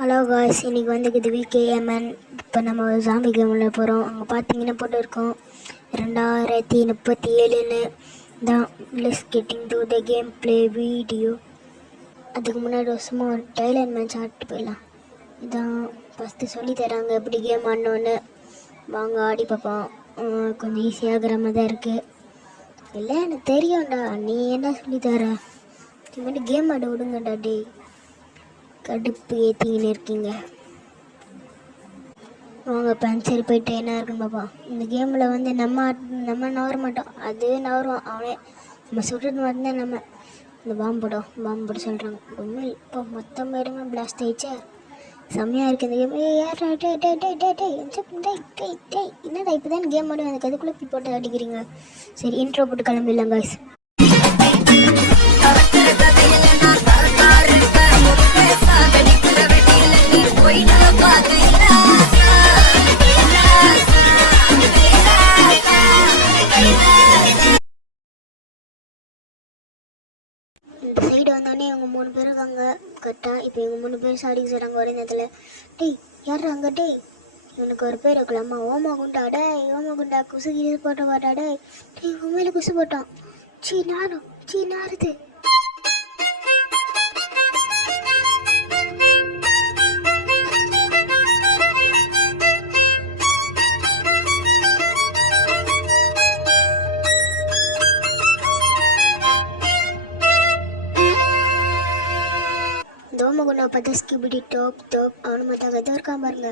Hello guys, இன்றைக்கி வந்துக்குது விகேஎம்என். இப்போ நம்ம ஒரு ஜாம்பி கேம் விளையாட போகிறோம். அங்கே பார்த்தீங்கன்னா போட்டு இருக்கோம் 2037 தான். Let's getting to the game play video. அதுக்கு முன்னாடி சும்மா ஒரு டைலர் மேட்ச் ஆடிட்டு போயிடலாம். இதான் ஃபஸ்ட்டு சொல்லித்தராங்க எப்படி கேம் ஆடணுன்னு. வாங்க ஆடி பார்ப்போம். கொஞ்சம் ஈஸியாகிற மாதிரி தான் இருக்குது. இல்லை எனக்கு தெரியும்டா, நீ என்ன சொல்லித்தர? இது மாதிரி கேம் ஆட விடுங்கடா. டே கடுப்பு ஏற்றிக்கின்னு இருக்கீங்க. அவங்க பஞ்சர் போயிட்டு என்ன இருக்குன்னு பார்ப்போம். இந்த கேமில் வந்து நம்ம நவர மாட்டோம், அது நவரும் அவனே. நம்ம சுட்டுட்டு மட்டும்தான் நம்ம இந்த பாம்பு போட சொல்கிறாங்க. ஒன்றும் இப்போ மொத்தம் பேருமே பிளாஸ்ட் ஆயிடுச்சே, செம்மையாக இருக்குது இந்த கேம். யாரா என்னடா இப்போ தான் கேம் ஆடுவேன், எனக்கு அதுக்குள்ளே இப்படி போட்டு அடிக்கிறீங்க. சரி, இன்ட்ரோ போட்டு கிளம்பிடலாம் காய்ஸ். இந்த சைடு வந்தோடனே இவங்க 3 பேர் இருக்காங்க கரெக்டாக. இப்போ இவங்க 3 பேர் சாடிக்கு சொல்கிறாங்க ஒரே நேரத்தில். டேய் யார் அங்கே? டேய் இவனுக்கு ஒரு பேர் இருக்கலாமா? ஓமா குண்டா. டே ஓமா குண்டா குசு கீழே போட்ட மாட்டா. டே உண்மையில குசு போட்டான். நாருது. தோமகுண்டா பார்த்தா ஸ்கிபிடி டாப் அவனு மட்டும் கதை இருக்கான் பாருங்க.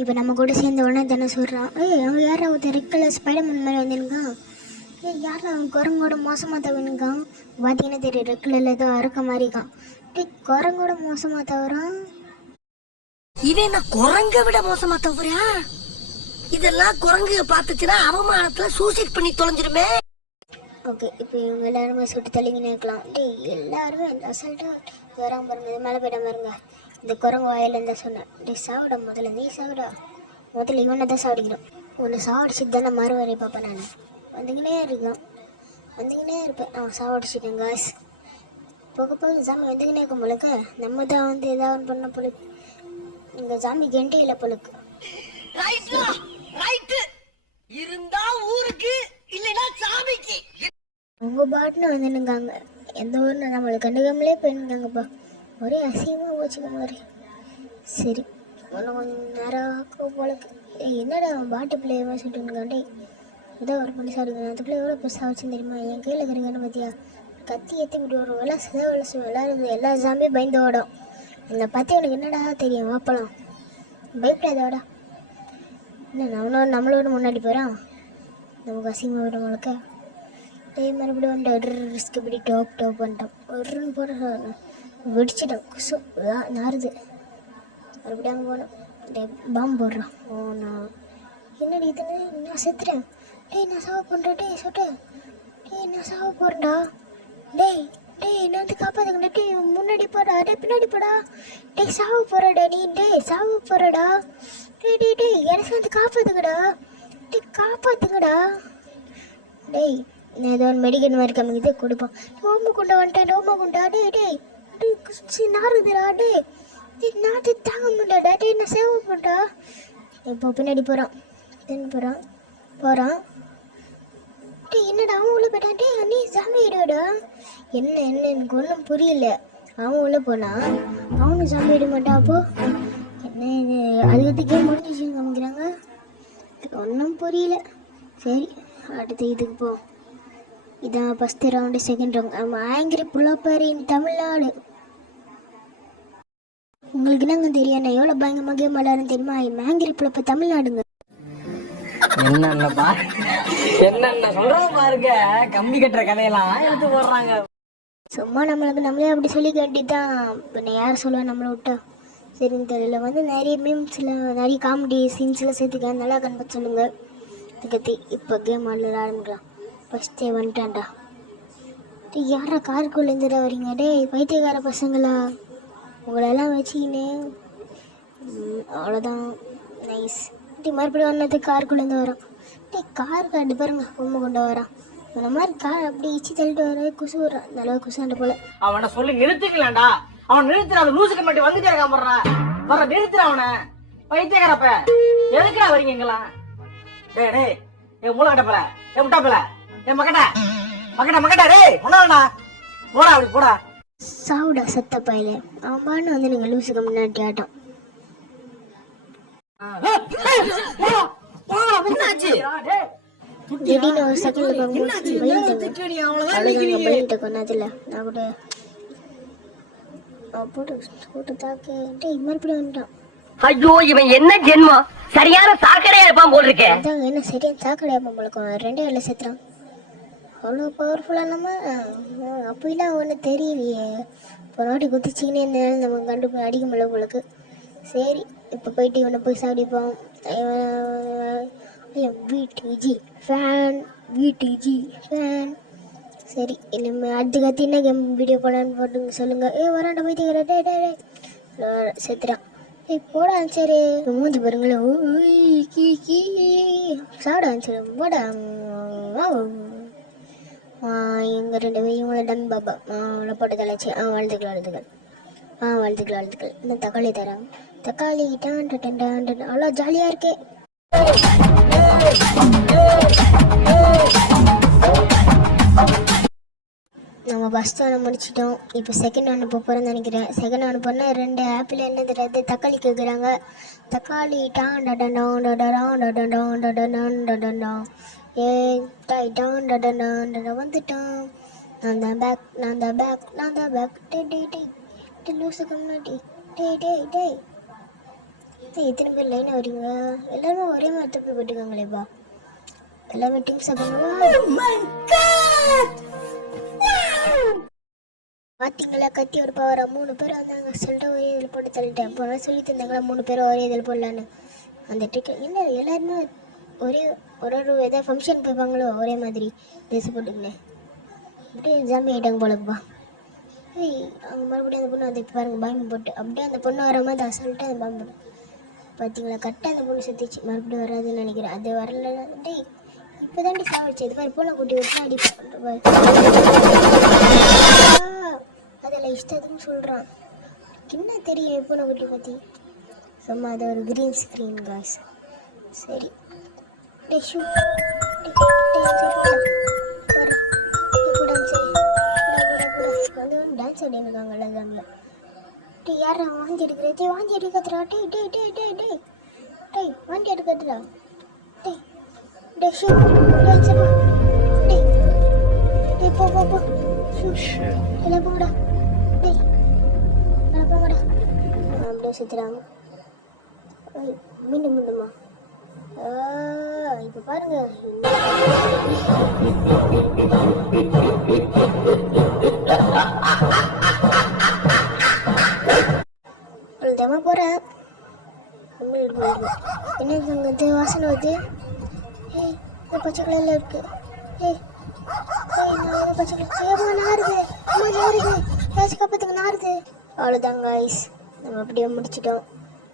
இப்போ நம்ம கூட சேர்ந்த உடனே தானே சொல்கிறான். அவன் யாரா ஒருத்தர் ரெட் கலர் ஸ்பைடர்மேன் மாதிரி வந்துருக்கான். யாரா அவன் குரங்கோட மோசமாக தவினுக்கான். பார்த்தீங்கன்னா தெரியும், ரெட் கலரில் ஏதோ அறுக்க மாதிரி இருக்கான். குரங்கோட மோசமாக தவறான். இவன் நான் குரங்க விட மோசமா தவறா? இதெல்லாம் குரங்கு பார்த்துச்சுன்னா அவமானத்துல சூசைட் பண்ணி தொலைஞ்சிருமே. ஓகே, இப்போ இவங்க எல்லாருமே சுட்டு தள்ளிங்க நிற்கலாம். எல்லாருமே அசல்ட்டாக வராம பாருங்க. இது மேலே போயிட பாருங்க. இந்த குரங்கு வாயிலேருந்து சொன்னேன். சாவிட முதல்ல, நீ சாவிடா. முதல்ல இவனை தான் சாவடிக்கிறோம். உன்னை சாவடிச்சிட்டு தானே மறுவரை பார்ப்பேன். நான் வந்துக்கினே இருப்பேன். சாவடிச்சிட்டேன் காஸ். போக சாமி வந்துக்கினே இருக்கும் பொழுக்கு. நம்ம தான் வந்து ஏதாவது பண்ண பொழுது. இந்த சாமி கெண்டே இல்லை பொழுக்கு. இருந்தா ஊருக்கு இல்லைன்னா சாமிக்கு. உங்க பாட்டுன்னு வந்துனுங்காங்க. எந்த ஊர்னு நம்மளை கண்டுக்காமலே போயிருந்தாங்கப்பா. ஒரே அசிங்கமாக போச்சுக்க மாதிரி. சரி, ஒன்று கொஞ்சம் நேரம் போலக்கு. என்னடா அவன் பாட்டு பிள்ளையமாக சொல்லிட்டுருக்காண்டே. ஏதோ ஒரு பண்ணி சாப்பிடுங்க. அந்த பிள்ளை எவ்வளோ பெருசாக வச்சுன்னு தெரியுமா? என் கையில் இருக்கிறீங்கன்னு பார்த்தியா? கத்தி ஏற்றி இப்படி ஒரு விளாசு விளாடுறது. எல்லா சாமியும் பயந்து ஓடும். என்னை பற்றி உனக்கு என்னடா தெரியும்? வாப்பலாம் பயப்படாதோடா. என்ன நம்மளோட முன்னாடி போகிறான். நமக்கு அசிங்கமாக விட முழுக்க. மறுபடியும் வந்துட்டு ரிஸ்க் இப்படி டாப் பண்ணிட்டோம். ஒருன்னு போட வெடிச்சிட்டோம். குசு நாருது. மறுபடியும் அங்கே போனோம். பாம்பு போடுறான். நான் என்னடி இதுன்னு நான் செத்துறேன். நான் சாவ பண்ணுறேன். சொல்லிட்டேன். நான் சாவ போகிறேன்டா. என்ன வந்து காப்பாற்றுங்கடா. முன்னாடி போடா. பின்னாடி போடா. சாவ போகிறடா. நீ சாவ போகிறடா. எனக்கு வந்து காப்பாற்றுங்கடா. காப்பாற்றுங்கடா. நான் ஏதோ ஒரு மெடிக்கல் மாதிரி கம்மிக்கிட்டே கொடுப்பான். ஓம குண்டா வந்துட்டேன். ஓம குண்டா. நாருதுடா. நாட்டு தாங்க முடியலடா. நான் சேவை போட்டா. இப்போ பின்னாடி போகிறான். என்னடா அவன் உள்ளே போயிட்டான். நீ சாமி ஆயிடுவாடா. என்ன எனக்கு ஒன்றும் புரியல. அவன் உள்ளே போனான், அவனும் சாமி ஆயிட மாட்டான். அப்போது என்ன அதுக்கு கேம் முடிஞ்சிச்சுன்னு காமிக்கிறாங்க. ஒன்றும் புரியல. சரி, அடுத்து இதுக்கு போ. இதான் ஃபஸ்ட்டு ரவுண்டு. Second round. நம்ம ஆங்கிரி புலப்பேர் இன் தமிழ்நாடு. உங்களுக்கு என்னங்க தெரியும்? நான் எவ்வளோ பயங்கரமாக கேம் விளையாடுன்னு தெரியுமா? ஆங்கிரி புலப்ப தமிழ்நாடுங்க. என்னென்ன சொல்றாங்க பாருங்க. கம்பி கட்டுற கதையெல்லாம் எடுத்து போடுறாங்க. சும்மா நம்மளே அப்படி சொல்லி கேட்டுதான். இப்போ யார் சொல்லுவா நம்மளை விட்டா? சரின்னு தெரியல. வந்து நிறைய மீம்ஸில் நிறைய காமெடி சீன்ஸ்லாம் சேர்த்துக்க நல்லா கண்பத்து சொல்லுங்கள். இதுக்கத்தி இப்போ கேம் ஆரம்பிக்கலாம். ஃபஸ்ட்டே வந்துட்டான்டா. யாரா காருக்குள்ளேருந்துடா வரீங்க? பைத்தியக்கார பசங்களா உங்களெல்லாம் வச்சுக்கின்னு. அவ்வளோதான். நைஸ். மறுபடியும் வந்தது காருக்குள்ளேருந்து வரோம். டேய் கார் காட்டு பாருங்க பொம்மை கொண்டு வரான். இந்த மாதிரி கார் அப்படி இச்சி தள்ளிட்டு வர குசு விட்றான். இந்த அளவு குசாண்ட போல. அவனை சொல்லி நிறுத்திக்கலாம்டா. அவன் நிறுத்துற அந்த லூசுக்கு மட்டும் வந்துட்டே இருக்கான் போடுறா. வர நிறுத்துற அவனை. பைத்தியக்காரப்ப எதுக்குடா வரீங்க எங்கெல்லாம்? டேய் டேய் என் மூளை கட்டப்பல, என் முட்டாப்பல, என் மக்கட்ட மக்கட்ட மக்கட்ட டேய் ஒண்ணா போடா அப்படி போடா. சாவுடா செத்த பையில. அவன் பான்னு வந்து நீங்கள் லூசுக்கு முன்னாடி ஆட்டம். திடீர்னு ஒரு செகண்ட்ல பயந்துட்டு கொண்டாதுல நான் கூட போட்டு போட்டு தாக்கு மறுபடியும் வந்துட்டான். ஐயோ இவன் என்ன ஜென்மம், சரியான சாக்கடையா இருப்பான் போல் இருக்கேன். அதாங்க என்ன சரியான சாக்கடையா பழக்கம். 2 வேலை சேர்த்துறான். அவ்வளோ பவர்ஃபுல்லாக இல்லாமல் அப்படிலாம் ஒன்று தெரியலையே. ஒரு வாட்டி குதிச்சிங்கன்னு இருந்தாலும் நம்ம கண்டு அடிக்க முடியல உங்களுக்கு. சரி இப்போ போயிட்டு இவனை போய் சாப்பிடிப்போம். விடிஜி ஃபேன் விடிஜி ஃபேன். சரி இனிமே அடுத்து கத்தி என்ன கேம் வீடியோ போடலான்னு போட்டுங்க சொல்லுங்கள். வராண்டா போய் தீங்கிற டே டே செத்துறான். போடா சரி மூஞ்சி பாருங்களேன். சாப்பிட சரி போடா. எங்கள் 2 பேரும் இவங்கள டம் பாபா அவளை போட்டு தலைச்சி வாழ்த்துக்கள் வாழ்த்துக்கள். இந்த தக்காளி தராங்க. தக்காளி டான் டன் டான் டன் அவ்வளோ ஜாலியாக இருக்கே. நம்ம ஃபஸ்ட் ஒன்று முடிச்சிட்டோம். இப்போ செகண்ட் ஒன்று போகிறோன்னு நினைக்கிறேன். செகண்ட் ஒன்று போனால் 2 ஆப்பிள் என்ன தெரியாது தக்காளி கேட்குறாங்க. தக்காளி டான் டன் டான் டான் டான் டான் டான் ஏ டாய் டான் டான் டான் வந்துட்டோம். நான் தான் பேக் டே டே டே டே லூசுக்கு முன்னாடி டே டே டே இத்தனை பேர் லைனாக வரீங்க. எல்லாருமே ஒரே மாதிரி தப்பி போட்டுருக்காங்களேப்பா. எல்லாமே டீம்ஸாக பார்த்தீங்களா கத்தி ஒரு பவரா 3 பேர் வந்தாங்க. சொல்லிட்டு ஒரே இதில் போட்டு தள்ளிட்டேன். போனால் சொல்லி தந்தாங்களா 3 பேரும் ஒரே இதில் போடலான்னு. அந்த ட்ரிக் என்ன எல்லாருமே ஒரே ஒரு எதாவது ஃபங்க்ஷன் போய்ப்பாங்களோ ஒரே மாதிரி ட்ரெஸ் போட்டுக்கினேன். அப்படியே ஜாமி ஆகிட்டாங்க போலப்பா. அவங்க மறுபடியும் அந்த பொண்ணு அதை பாருங்க பாம்பு போட்டு அப்படியே அந்த பொண்ணு வர மாதிரி அசால்ட்டு அந்த பாம்பு போட்டு பார்த்தீங்களா கரெக்டாக அந்த பொண்ணு சுற்றிச்சு. மறுபடியும் வராதுன்னு நினைக்கிறேன். அது வரல. டேய் இப்போ தாண்டி சாப்பிடுச்சு. இது மாதிரி பூனை குட்டி விட்டு அடிப்பேன். அதில் இஷ்டத்துன்னு சொல்கிறான். என்ன தெரியும் பூனை குட்டி பற்றி சும்மா அது ஒரு க்ரீன் ஸ்க்ரீன் காய்ஸ். சரி டே ஷூ டான்ஸ் ஆடினுக்காங்கல்ல தாங்க. டே யாரா வாந்தி எடுக்கிற? டே வாந்தி எடுக்கிறா. டே டே டே டே டே டே வாந்தி எடுக்கிறா. டே டே ஷூ டான்ஸ் போ. டே டே போ போ போ ஷூ எல்லாம் போங்கடா. டே எல்லாம் போங்கடா. அப்படியே சுற்றுறாங்க. மீண்டுமா இப்போ பாருங்க. அவ்வளோதாமா போகிறேன். என்ன அங்கே வாசனை வருது. ஏய் இந்த பச்சை கலரில் இருக்கு. ஏய் நான் பச்சை கலர் நாருது. ஏதாச்சும் காப்பத்துக்கு நாருது. அவ்வளோதாங்க ஐஸ் நம்ம அப்படியே முடிச்சிட்டோம்.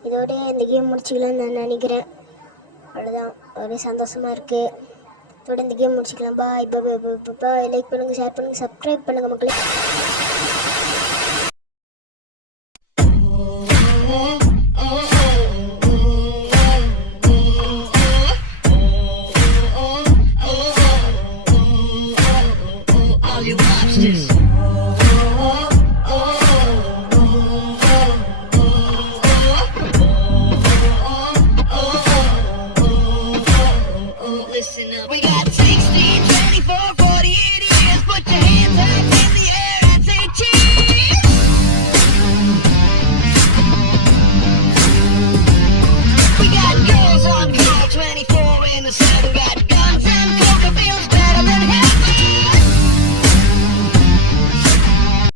இதோட இந்த கேம் முடிச்சிக்கலாம்னு நான் நினைக்கிறேன். அவ்வளோதான் ஒரே சந்தோஷமாக இருக்குது. இதோட இந்த கேம் முடிச்சிக்கலாம். பாய் பாய் பாய். லைக் பண்ணுங்கள், ஷேர் பண்ணுங்கள், சப்ஸ்கிரைப் பண்ணுங்கள் மக்களே.